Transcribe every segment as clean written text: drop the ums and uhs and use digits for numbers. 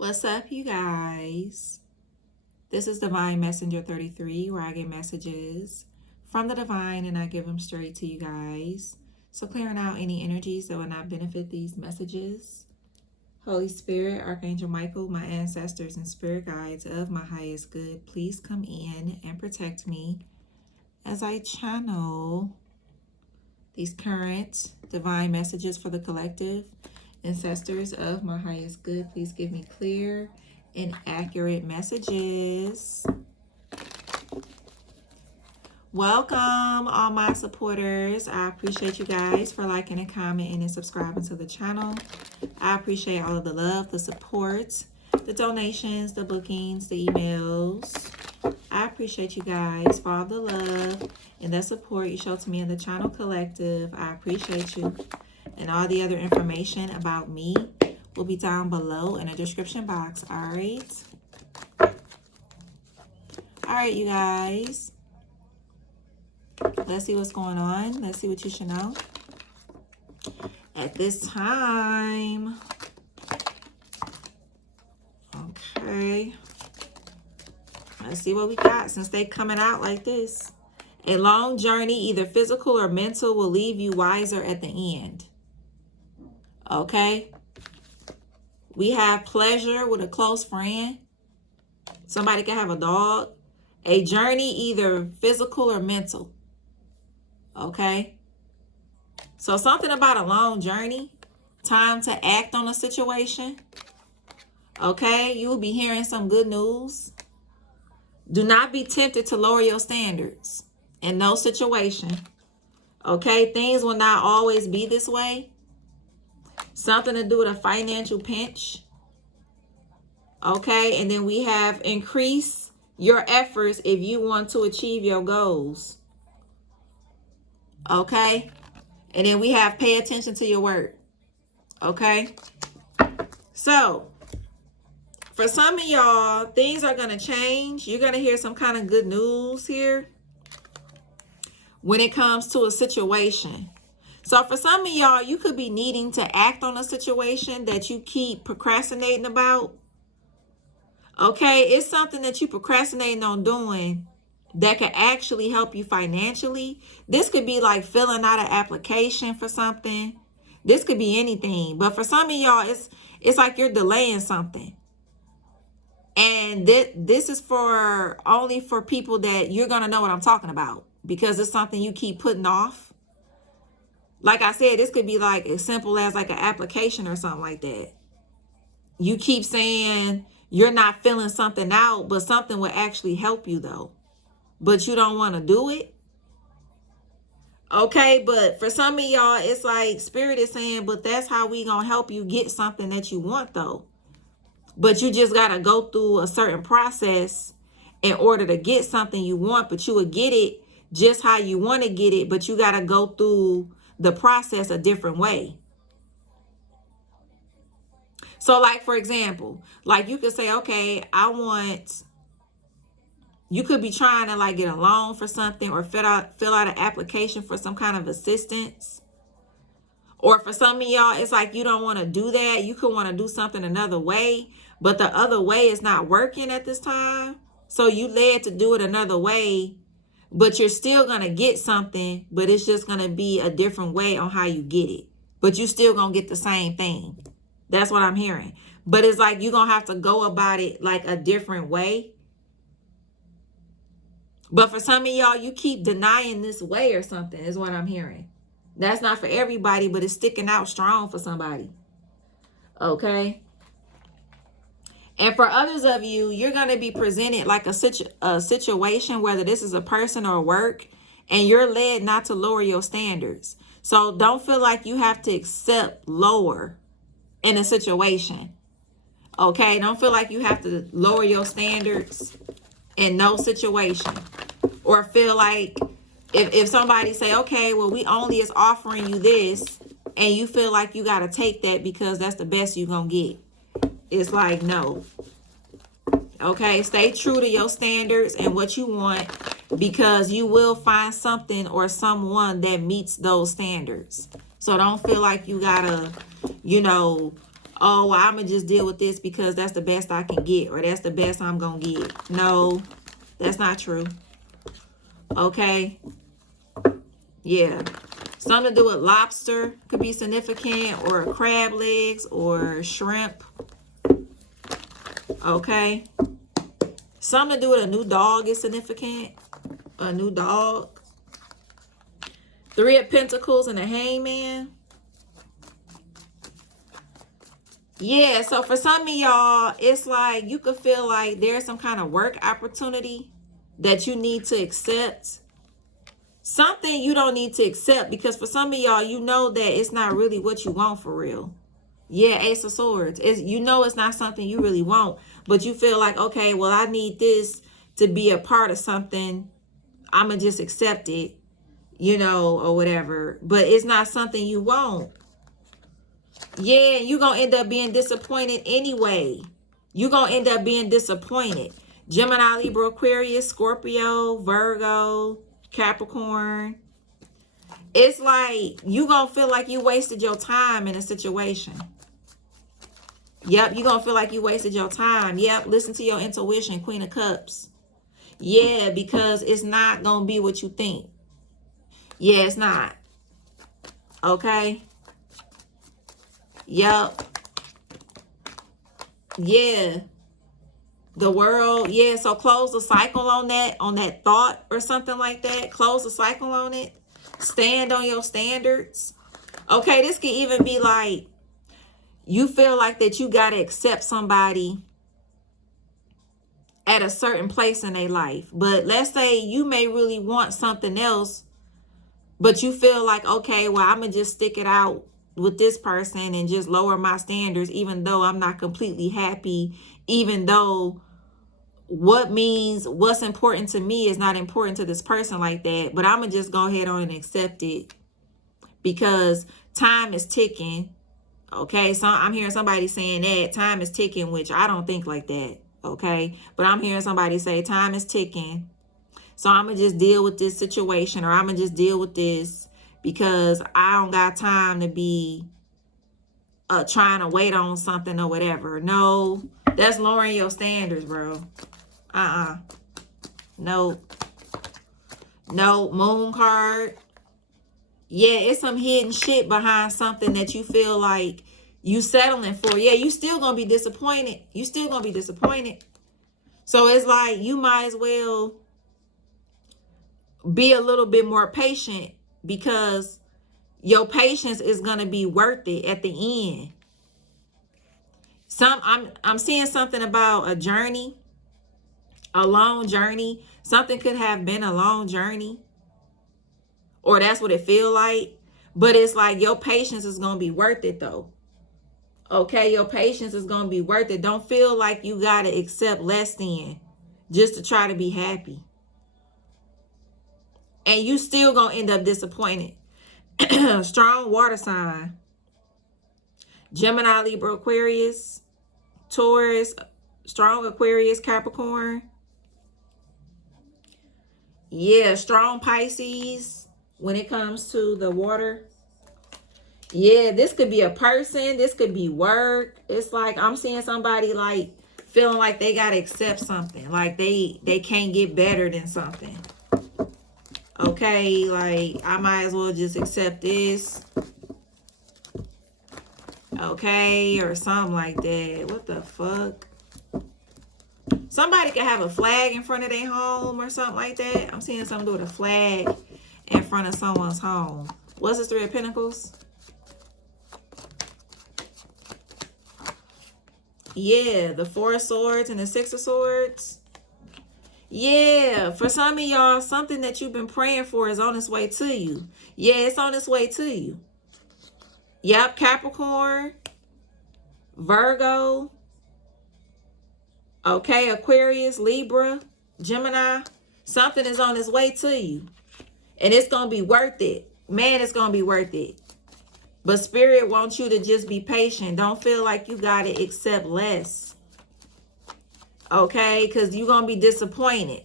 What's up, you guys? This is Divine Messenger 33, where I get messages from the divine and I give them straight to you guys. So, clearing out any energies that will not benefit these messages. Holy Spirit, Archangel Michael, my ancestors and spirit guides of my highest good, please come in and protect me as I channel these current divine messages for the collective. Ancestors of my highest good, please give me clear and accurate messages. Welcome, all my supporters. I appreciate you guys for liking and commenting and subscribing to the channel. I appreciate all of the love, the support, the donations, the bookings, the emails. I appreciate you guys for all the love and the support you show to me in the channel collective. I appreciate you. And all the other information about me will be down below in the description box. All right. All right, you guys. Let's see what's going on. Let's see what you should know at this time. Okay. Let's see what we got since they coming out like this. A long journey, either physical or mental, will leave you wiser at the end. Okay, we have pleasure with a close friend. Somebody can have a dog. A journey, either physical or mental. Okay, so something about a long journey. Time to act on a situation. Okay, you will be hearing some good news. Do not be tempted to lower your standards in no situation. Okay, things will not always be this way. Something to do with a financial pinch. Okay, and then we have increase your efforts if you want to achieve your goals. Okay, and then we have pay attention to your word. Okay, so for some of y'all, things are going to change. You're going to hear some kind of good news here when it comes to a situation. So for some of y'all, you could be needing to act on a situation that you keep procrastinating about. Okay, it's something that you procrastinating on doing that could actually help you financially. This could be like filling out an application for something. This could be anything. But for some of y'all, it's like you're delaying something. And this is for only for people that you're going to know what I'm talking about, because it's something you keep putting off. Like I said, this could be like as simple as like an application or something like that. You keep saying you're not filling something out, but something will actually help you though. But you don't want to do it. Okay, but for some of y'all, it's like Spirit is saying, but that's how we gonna help you get something that you want though. But you just gotta go through a certain process in order to get something you want, but you will get it just how you want to get it, but you gotta go through the process a different way. So like, for example, like you could say, okay, you could be trying to like get a loan for something or fill out an application for some kind of assistance. Or for some of y'all, it's like you don't want to do that. You could want to do something another way, but the other way is not working at this time. So you led to do it another way, but you're still going to get something, but it's just going to be a different way on how you get it. But you still going to get the same thing. That's what I'm hearing. But it's like you're going to have to go about it like a different way. But for some of y'all, you keep denying this way or something is what I'm hearing. That's not for everybody, but it's sticking out strong for somebody. Okay? And for others of you, you're going to be presented like a situation, whether this is a person or work, and you're led not to lower your standards. So don't feel like you have to accept lower in a situation. Okay? Don't feel like you have to lower your standards in no situation. Or feel like if somebody say, okay, well, we only is offering you this, and you feel like you got to take that because that's the best you're going to get. It's like, no. Okay, stay true to your standards and what you want, because you will find something or someone that meets those standards. So don't feel like you gotta, oh, well, I'm going to just deal with this because that's the best I can get, or that's the best I'm going to get. No, that's not true. Okay? Yeah. Something to do with lobster could be significant, or crab legs, or shrimp. Okay? Something to do with a new dog is significant. A new dog. 3 of Pentacles and a Hangman. Yeah, so for some of y'all, it's like you could feel like there's some kind of work opportunity that you need to accept. Something you don't need to accept, because for some of y'all, you know that it's not really what you want for real. Yeah, Ace of Swords. You know it's not something you really want, but you feel like, okay, well, I need this to be a part of something. I'm going to just accept it, you know, or whatever. But it's not something you want. Yeah, you're going to end up being disappointed anyway. You're going to end up being disappointed. Gemini, Libra, Aquarius, Scorpio, Virgo, Capricorn. It's like you're going to feel like you wasted your time in a situation. Yep, you're going to feel like you wasted your time. Yep, listen to your intuition, Queen of Cups. Yeah, because it's not going to be what you think. Yeah, it's not. Okay? Yep. Yeah. The world. Yeah, so close the cycle on that thought or something like that. Close the cycle on it. Stand on your standards. Okay, this could even be like you feel like that you got to accept somebody at a certain place in their life. But let's say you may really want something else, but you feel like, okay, well, I'm going to just stick it out with this person and just lower my standards, even though I'm not completely happy, even though what's important to me is not important to this person like that. But I'm going to just go ahead on and accept it because time is ticking. Okay, so I'm hearing somebody saying that time is ticking, which I don't think like that. Okay, but I'm hearing somebody say time is ticking. So I'm going to just deal with this situation, or I'm going to just deal with this because I don't got time to be trying to wait on something or whatever. No, that's lowering your standards, bro. No. No, Moon card. Yeah, it's some hidden shit behind something that you feel like you settling for. Yeah, you still going to be disappointed. You still going to be disappointed. So it's like you might as well be a little bit more patient, because your patience is going to be worth it at the end. I'm seeing something about a journey, a long journey. Something could have been a long journey, or that's what it feel like. But it's like your patience is going to be worth it though. Okay, your patience is going to be worth it. Don't feel like you got to accept less than just to try to be happy. And you still going to end up disappointed. Strong water sign. Gemini, Libra, Aquarius, Taurus, strong Aquarius, Capricorn. Yeah, strong Pisces when it comes to the water. Yeah, this could be a person. This could be work. It's like I'm seeing somebody like feeling like they got to accept something. Like they can't get better than something. Okay, like I might as well just accept this. Okay, or something like that. What the fuck? Somebody could have a flag in front of their home or something like that. I'm seeing something with a flag in front of someone's home. What's this 3 of Pentacles? Yeah, the 4 of Swords and the 6 of Swords. Yeah, for some of y'all, something that you've been praying for is on its way to you. Yeah, it's on its way to you. Yep, Capricorn, Virgo, okay, Aquarius, Libra, Gemini. Something is on its way to you. And it's going to be worth it. Man, it's going to be worth it. But Spirit wants you to just be patient. Don't feel like you got to accept less. Okay, because you're going to be disappointed.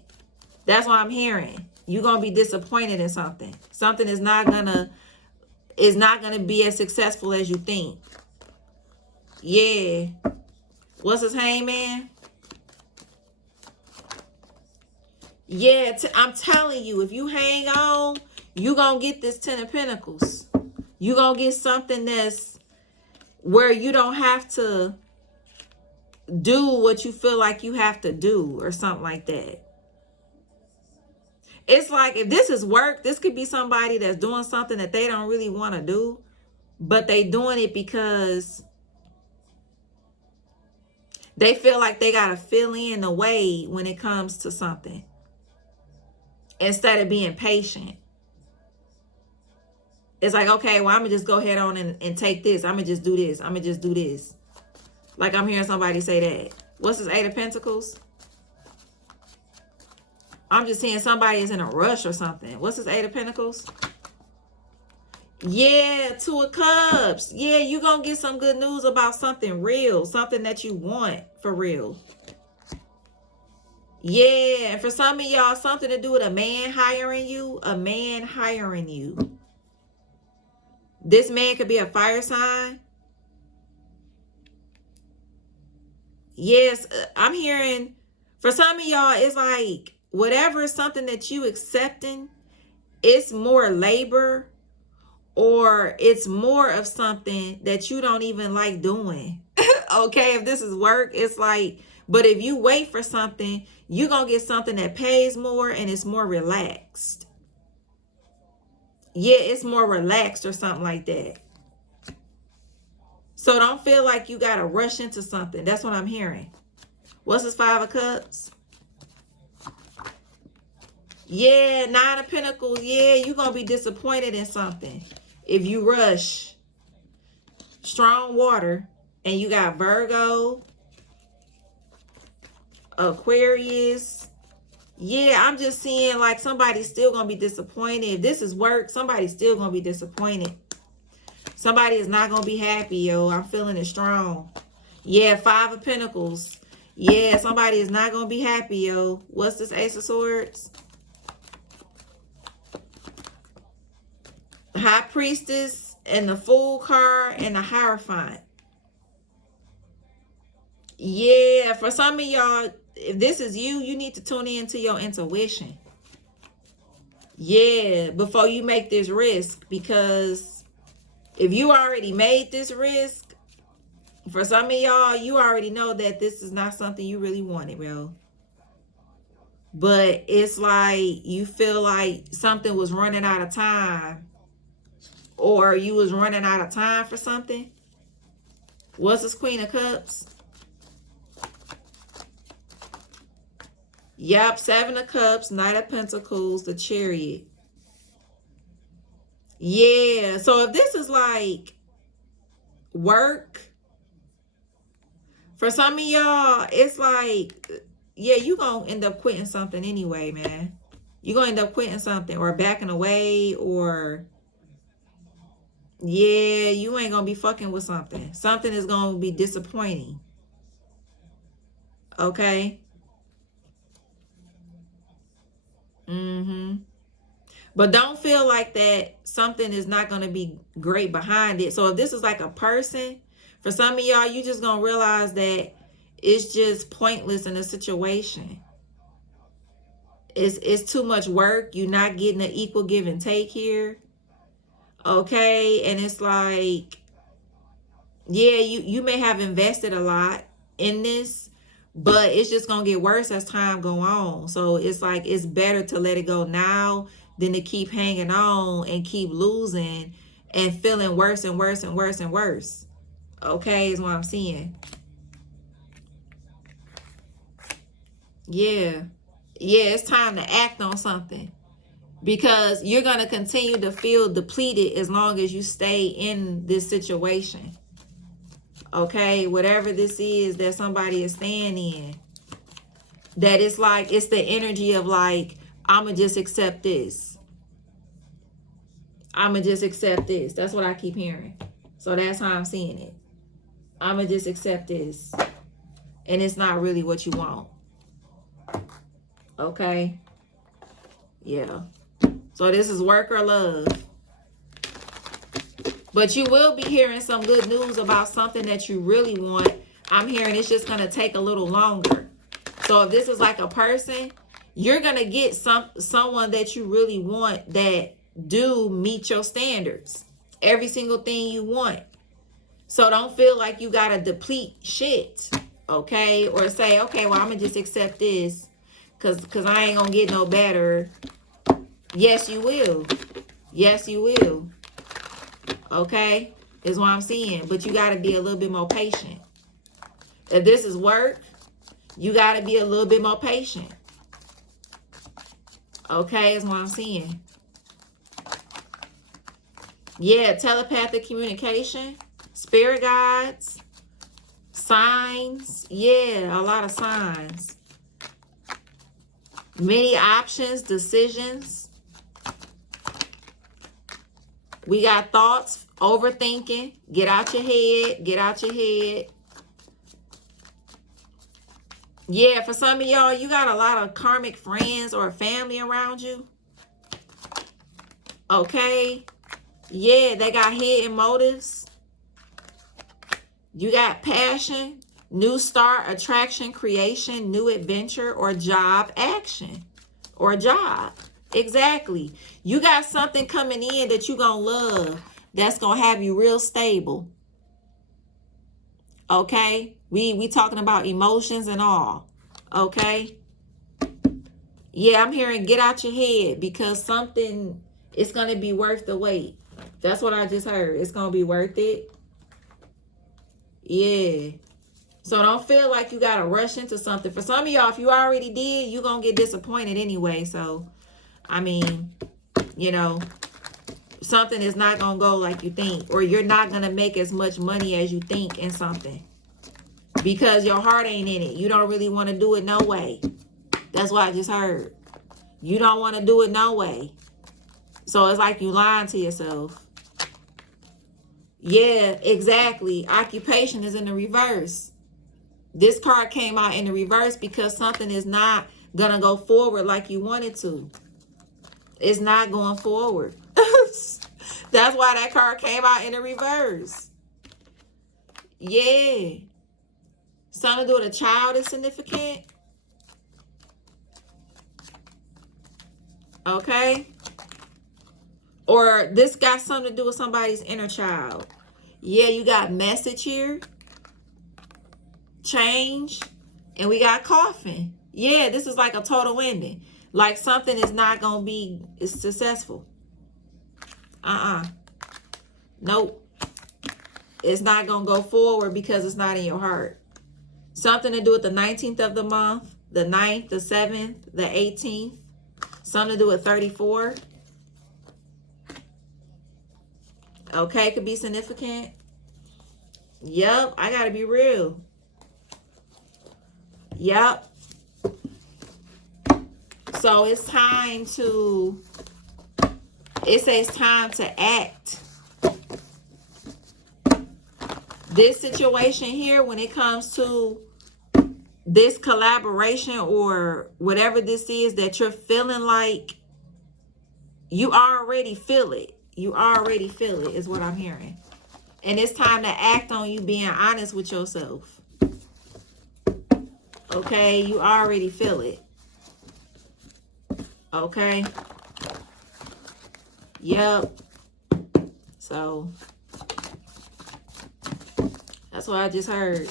That's what I'm hearing. You're going to be disappointed in something. Something is not going to be as successful as you think. Yeah. What's his hangman? Yeah, I'm telling you, if you hang on, you gonna get this 10 of Pentacles. You gonna get something that's where you don't have to do what you feel like you have to do or something like that. It's like, if this is work, this could be somebody that's doing something that they don't really want to do, but they doing it because they feel like they got to fill in the way when it comes to something, instead of being patient. It's like, okay, well, I'm going to just go ahead on and take this. I'm going to just do this. I'm going to just do this. Like I'm hearing somebody say that. What's this 8 of Pentacles? I'm just seeing somebody is in a rush or something. What's this 8 of Pentacles? Yeah, 2 of Cups. Yeah, you're going to get some good news about something real. Something that you want for real. Yeah, and for some of y'all, something to do with a man hiring you. A man hiring you. This man could be a fire sign. Yes, I'm hearing, for some of y'all, it's like, whatever is something that you accepting, it's more labor, or it's more of something that you don't even like doing. Okay, if this is work, it's like, but if you wait for something, you're going to get something that pays more and it's more relaxed. Yeah, it's more relaxed or something like that. So don't feel like you got to rush into something. That's what I'm hearing. What's this 5 of Cups? Yeah, 9 of Pentacles. Yeah, you're going to be disappointed in something if you rush. Strong water. And you got Virgo, Aquarius. Yeah, I'm just seeing like somebody's still going to be disappointed. If this is work, somebody's still going to be disappointed. Somebody is not going to be happy, yo. I'm feeling it strong. Yeah, 5 of Pentacles. Yeah, somebody is not going to be happy, yo. What's this Ace of Swords? High Priestess and the Fool card and the Hierophant. Yeah, for some of y'all, if this is you, you need to tune into your intuition. Yeah, before you make this risk, because if you already made this risk, for some of y'all, you already know that this is not something you really wanted, bro. But it's like you feel like something was running out of time, or you was running out of time for something. What's this Queen of Cups? Yep, 7 of Cups, Knight of Pentacles, the Chariot. Yeah, so if this is like work, for some of y'all, it's like, yeah, you're going to end up quitting something anyway, man. You're going to end up quitting something or backing away, or, yeah, you ain't going to be fucking with something. Something is going to be disappointing. Okay? But don't feel like that something is not going to be great behind it. So if this is like a person, for some of y'all, you just going to realize that it's just pointless in a situation. It's too much work. You're not getting an equal give and take here. Okay? And it's like, yeah, you may have invested a lot in this, but it's just going to get worse as time go on. So it's like, it's better to let it go now than to keep hanging on and keep losing and feeling worse and worse and worse and worse. Okay, is what I'm seeing. Yeah. Yeah, it's time to act on something, because you're going to continue to feel depleted as long as you stay in this situation. Okay, whatever this is that somebody is staying in, that it's like, it's the energy of like, I'm going to just accept this. I'm going to just accept this. That's what I keep hearing. So that's how I'm seeing it. I'm going to just accept this. And it's not really what you want. Okay. Yeah. So this is work or love. But you will be hearing some good news about something that you really want. I'm hearing it's just going to take a little longer. So if this is like a person, you're going to get someone that you really want that do meet your standards. Every single thing you want. So don't feel like you got to deplete shit. Okay? Or say, okay, well, I'm going to just accept this. Because I ain't going to get no better. Yes, you will. Yes, you will. Okay? Is what I'm saying. But you got to be a little bit more patient. If this is work, you got to be a little bit more patient. Okay? Is what I'm saying. Yeah, telepathic communication. Spirit guides. Signs. Yeah, a lot of signs. Many options, decisions. We got thoughts, overthinking. Get out your head. Get out your head. Yeah, for some of y'all, you got a lot of karmic friends or family around you. Okay. Yeah, they got hidden motives. You got passion, new start, attraction, creation, new adventure, or job action. Or job. Exactly. You got something coming in that you're going to love. That's going to have you real stable. Okay? We talking about emotions and all. Okay? Yeah, I'm hearing get out your head because something, it's going to be worth the wait. That's what I just heard. It's going to be worth it. Yeah. So don't feel like you got to rush into something. For some of y'all, if you already did, you're going to get disappointed anyway. So, I mean, you know, something is not going to go like you think. Or you're not going to make as much money as you think in something. Because your heart ain't in it. You don't really want to do it no way. That's what I just heard. You don't want to do it no way. So it's like you lying to yourself. Yeah, exactly. Occupation is in the reverse. This card came out in the reverse because something is not going to go forward like you want it to. It's not going forward. That's why that card came out in the reverse. Yeah. Something to do with a child is significant. Okay. Or this got something to do with somebody's inner child. Yeah, you got message here. Change. And we got coffin. Yeah, this is like a total ending. Like something is not going to be successful. Nope. It's not going to go forward because it's not in your heart. Something to do with the 19th of the month, the 9th, the 7th, the 18th. Something to do with 34. Okay, could be significant. Yep, I gotta be real. Yep. So it's time to, it says time to act. This situation here, when it comes to this collaboration or whatever this is that you're feeling like, you already feel it. You already feel it is what I'm hearing. And it's time to act on you being honest with yourself. Okay, you already feel it. Okay. Yep. So that's what I just heard.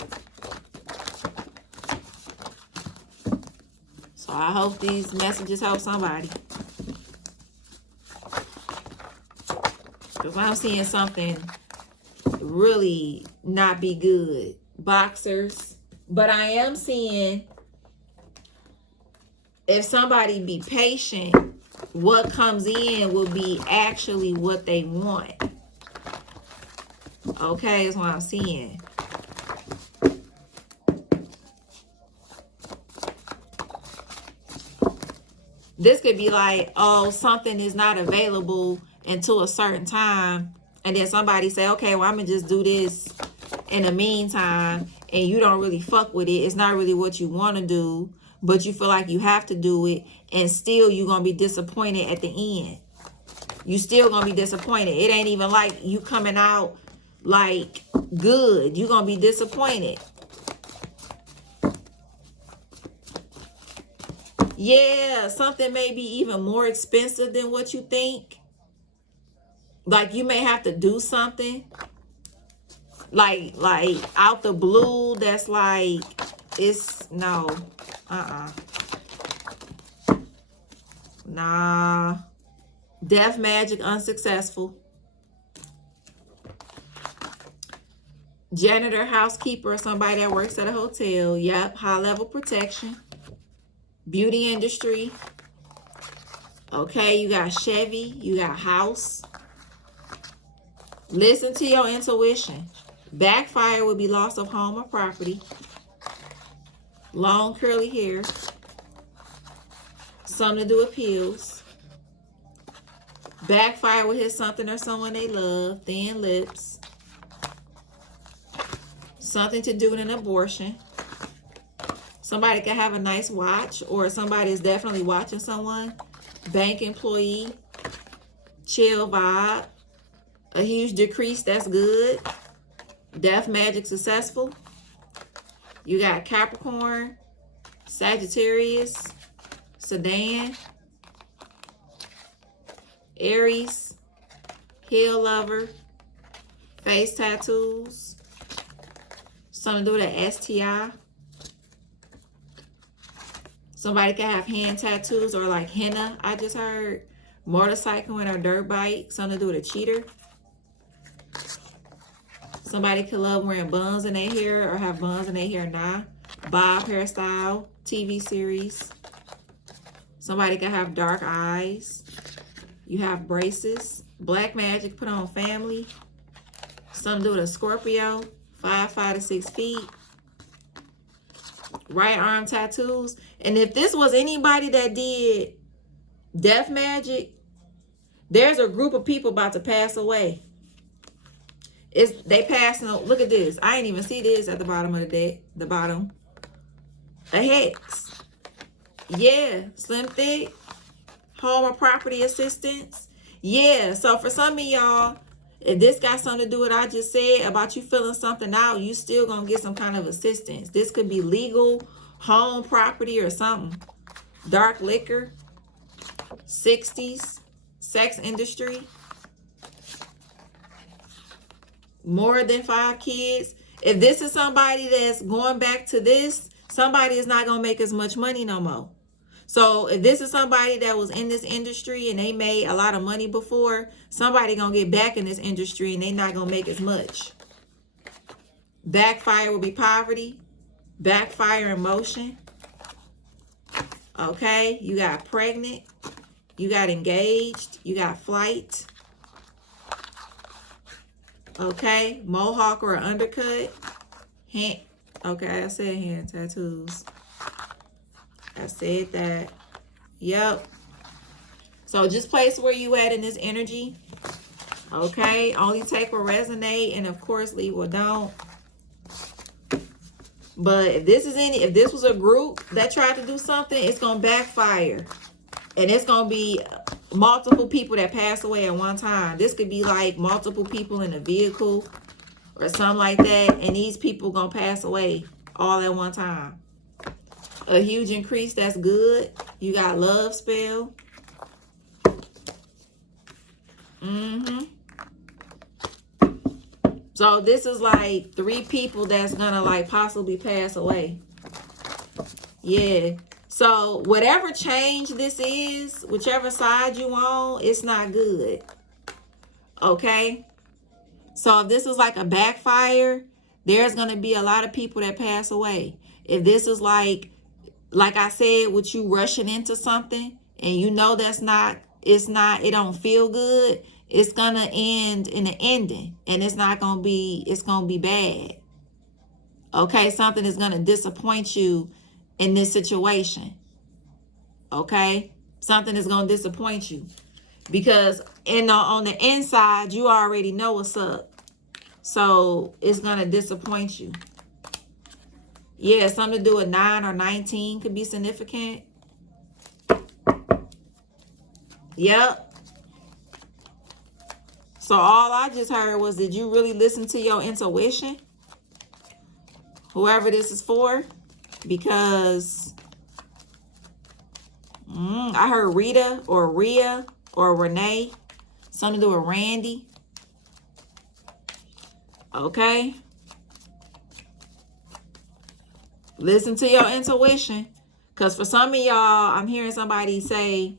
So I hope these messages help somebody. Because I'm seeing something really not be good. Boxers. But I am seeing if somebody be patient, what comes in will be actually what they want. Okay, is what I'm seeing. This could be like, oh, something is not available until a certain time. And then somebody say, okay, well, I'm going to just do this in the meantime. And you don't really fuck with it. It's not really what you want to do. But you feel like you have to do it. And still you're going to be disappointed at the end. You still gonna be disappointed. It ain't even like you coming out like good. You gonna be disappointed. Yeah, something may be even more expensive than what you think. Like you may have to do something like out the blue that's like, it's no, nah. Death magic unsuccessful. Janitor, housekeeper, or somebody that works at a hotel. Yep, high level protection. Beauty industry. Okay, you got Chevy, you got house. Listen to your intuition. Backfire would be loss of home or property. Long curly hair. Something to do with pills. Backfire would hit something or someone they love. Thin lips. Something to do with an abortion. Somebody could have a nice watch, or somebody is definitely watching someone. Bank employee. Chill vibe. A huge decrease, that's good. Death magic successful. You got Capricorn, Sagittarius, Sedan, Aries, heel lover, face tattoos, something to do with an STI. Somebody can have hand tattoos or like henna, I just heard. Motorcycling or dirt bike, something to do with a cheater. Somebody could love wearing buns in their hair or have buns in their hair now. Bob hairstyle, TV series. Somebody could have dark eyes. You have braces. Black magic put on family. Something to do with a Scorpio. 5 to 6 feet. Right arm tattoos. And if this was anybody that did death magic, there's a group of people about to pass away. They passing. Look at this. I ain't even see this at the bottom of the deck. The bottom. A hex. Yeah. Slim thick. Home or property assistance. Yeah. So for some of y'all, if this got something to do with what I just said about you filling something out, you still gonna get some kind of assistance. This could be legal, home, property, or something. Dark liquor. 60s. Sex industry. More than 5 kids. If this is somebody that's going back to this, somebody is not going to make as much money no more. So if this is somebody that was in this industry and they made a lot of money before, somebody going to get back in this industry and they not going to make as much. Backfire will be poverty. Backfire emotion. Okay. You got pregnant. You got engaged. You got flight. Okay, mohawk or undercut. Hand. Okay, I said hand tattoos. I said that. Yep. So just place where you at in this energy. Okay, only take what resonate, and of course leave what don't. But if this was a group that tried to do something, it's gonna backfire, and it's gonna be multiple people that pass away at one time. This could be like multiple people in a vehicle or something like that, and these people gonna pass away all at one time. A huge increase, that's good. You got love spell. So this is like 3 people that's gonna like possibly pass away. Yeah. So whatever change this is, whichever side you on, it's not good. Okay? So if this is like a backfire, there's going to be a lot of people that pass away. If this is like I said, with you rushing into something and you know it don't feel good, it's going to end in an ending, and it's going to be bad. Okay? Something is going to disappoint you in this situation. Okay, something is gonna disappoint you because on the inside you already know what's up, so it's gonna disappoint you. Yeah, something to do with 9 or 19 could be significant. Yep. So all I just heard was, did you really listen to your intuition? Whoever this is for, because I heard Rita or Rhea or Renee, something to do with Randy. Okay. Listen to your intuition. Because for some of y'all, I'm hearing somebody say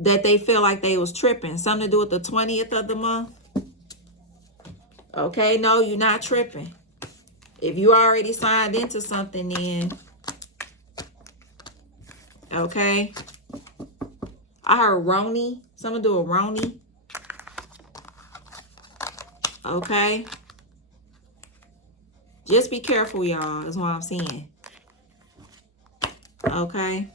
that they feel like they was tripping. Something to do with the 20th of the month. Okay, no, you're not tripping. If you already signed into something, then okay. I heard Roni. Something to do with Roni. Okay. Just be careful, y'all, is what I'm saying. Okay.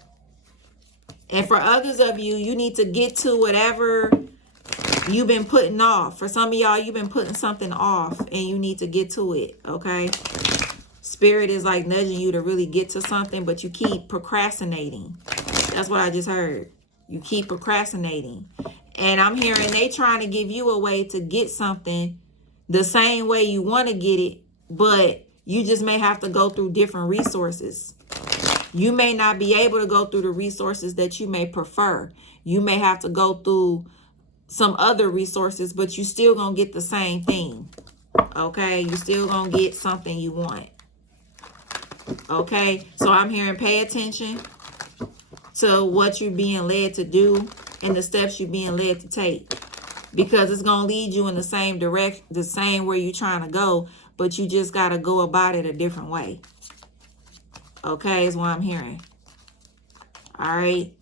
And for others of you, you need to get to whatever you've been putting off. For some of y'all, you've been putting something off and you need to get to it. Okay. Spirit is like nudging you to really get to something, but you keep procrastinating. That's what I just heard. You keep procrastinating. And I'm hearing they trying to give you a way to get something the same way you want to get it, but you just may have to go through different resources. You may not be able to go through the resources that you may prefer. You may have to go through some other resources, but you still gonna get the same thing. Okay, you still gonna get something you want. Okay, so I'm hearing pay attention to what you're being led to do and the steps you're being led to take, because it's gonna lead you in the same direction, the same where you're trying to go, but you just gotta go about it a different way. Okay, is what I'm hearing. All right.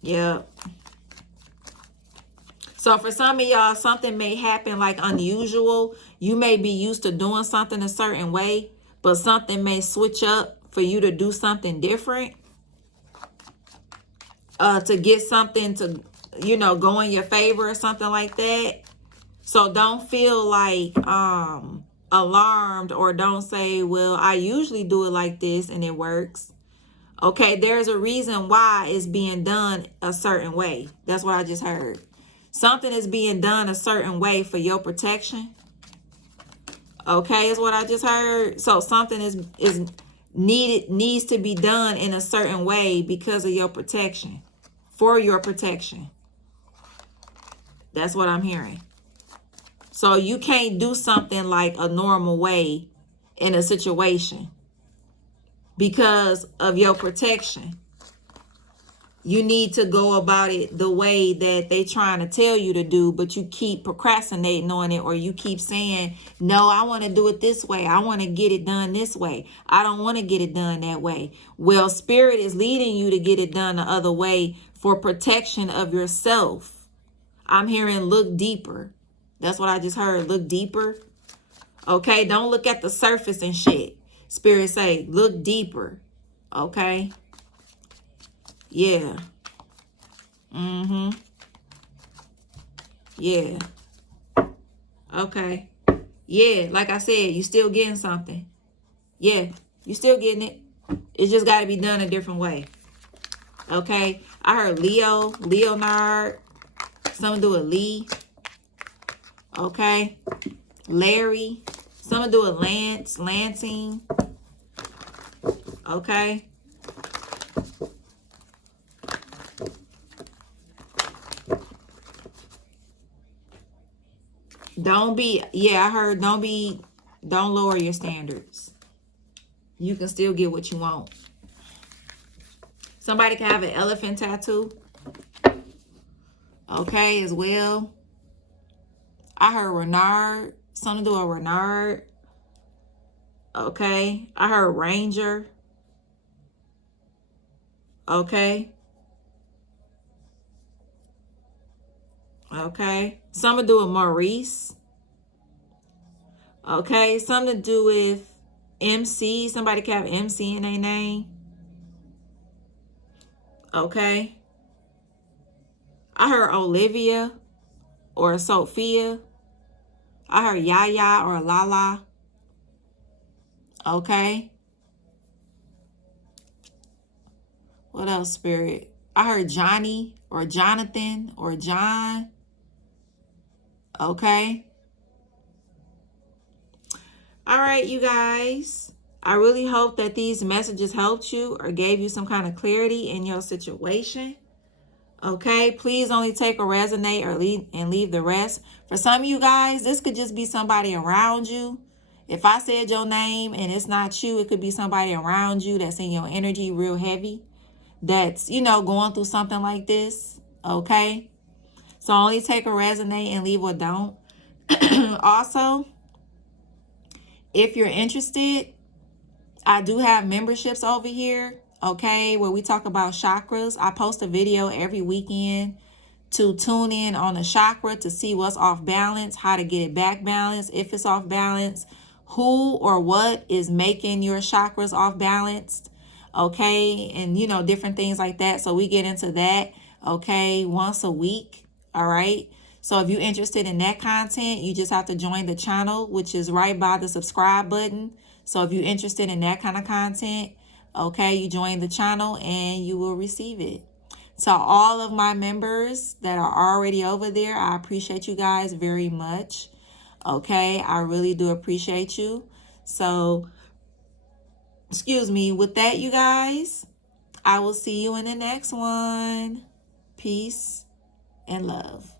Yep. So for some of y'all, something may happen like unusual. You may be used to doing something a certain way, but something may switch up for you to do something different. To get something to, you know, go in your favor or something like that. So don't feel like alarmed, or don't say, well, I usually do it like this and it works. Okay, there's a reason why it's being done a certain way. That's what I just heard. Something is being done a certain way for your protection. Okay, is what I just heard. So something needs to be done in a certain way because of your protection. For your protection. That's what I'm hearing. So you can't do something like a normal way in a situation because of your protection. You need to go about it the way that they trying to tell you to do, but you keep procrastinating on it, or you keep saying, no, I want to do it this way. I want to get it done this way. I don't want to get it done that way. Well, Spirit is leading you to get it done the other way for protection of yourself. I'm hearing look deeper. That's what I just heard. Look deeper. Okay, don't look at the surface and shit. Spirit say, look deeper. Okay. Yeah. Yeah. Okay. Yeah, like I said, you still getting something. Yeah, you still getting it. It's just got to be done a different way. Okay. I heard Leo, Leonard, something to do with Lee. Okay. Larry, something to do with Lance, Lansing. Okay. Don't be, yeah, I heard don't lower your standards. You can still get what you want. Somebody can have an elephant tattoo. Okay, as well. I heard Renard, something to do with Renard. Okay, I heard Ranger. Okay. Okay, something to do with Maurice. Okay, something to do with MC. Somebody can have MC in their name. Okay. I heard Olivia or Sophia. I heard Yaya or Lala. Okay. What else, Spirit? I heard Johnny or Jonathan or John. Okay. All right, you guys. I really hope that these messages helped you or gave you some kind of clarity in your situation. Okay, please only take a resonate or leave the rest. For some of you guys, this could just be somebody around you. If I said your name and it's not you, it could be somebody around you that's in your energy real heavy, that's, you know, going through something like this. Okay, so only take a resonate and leave or don't. Also, if you're interested, I do have memberships over here, okay, where we talk about chakras. I post a video every weekend to tune in on a chakra to see what's off balance, how to get it back balanced, if it's off balance, who or what is making your chakras off balanced, okay, and, you know, different things like that. So we get into that, okay, once a week, all right? So if you're interested in that content, you just have to join the channel, which is right by the subscribe button. So if you're interested in that kind of content, okay, you join the channel and you will receive it. So all of my members that are already over there, I appreciate you guys very much. Okay, I really do appreciate you. So, excuse me, with that, you guys, I will see you in the next one. Peace and love.